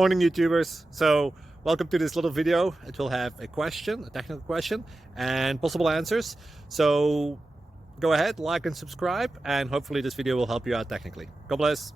Morning, YouTubers. So welcome to this little video. It will have a question, a technical question, and possible answers. So go ahead, like and subscribe, and hopefully this video will help you out technically. God bless.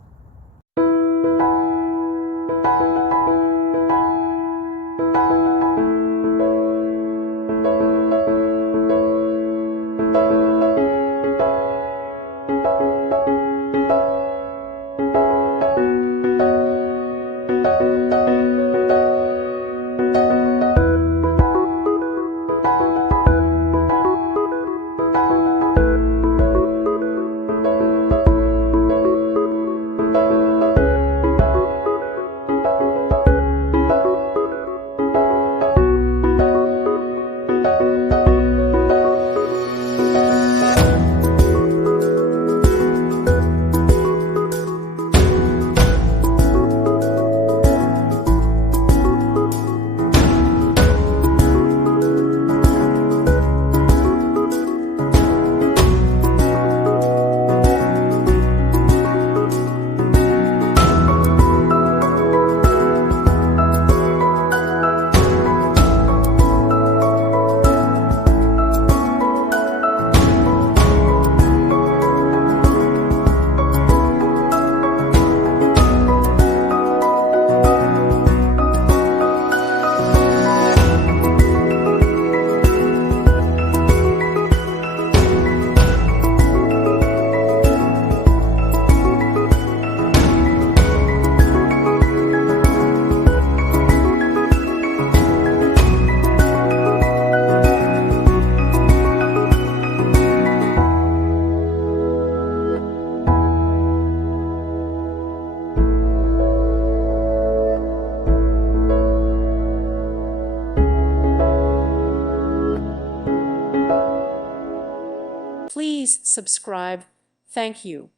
Please subscribe. Thank you.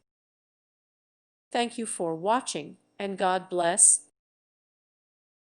Thank you for watching, and God bless.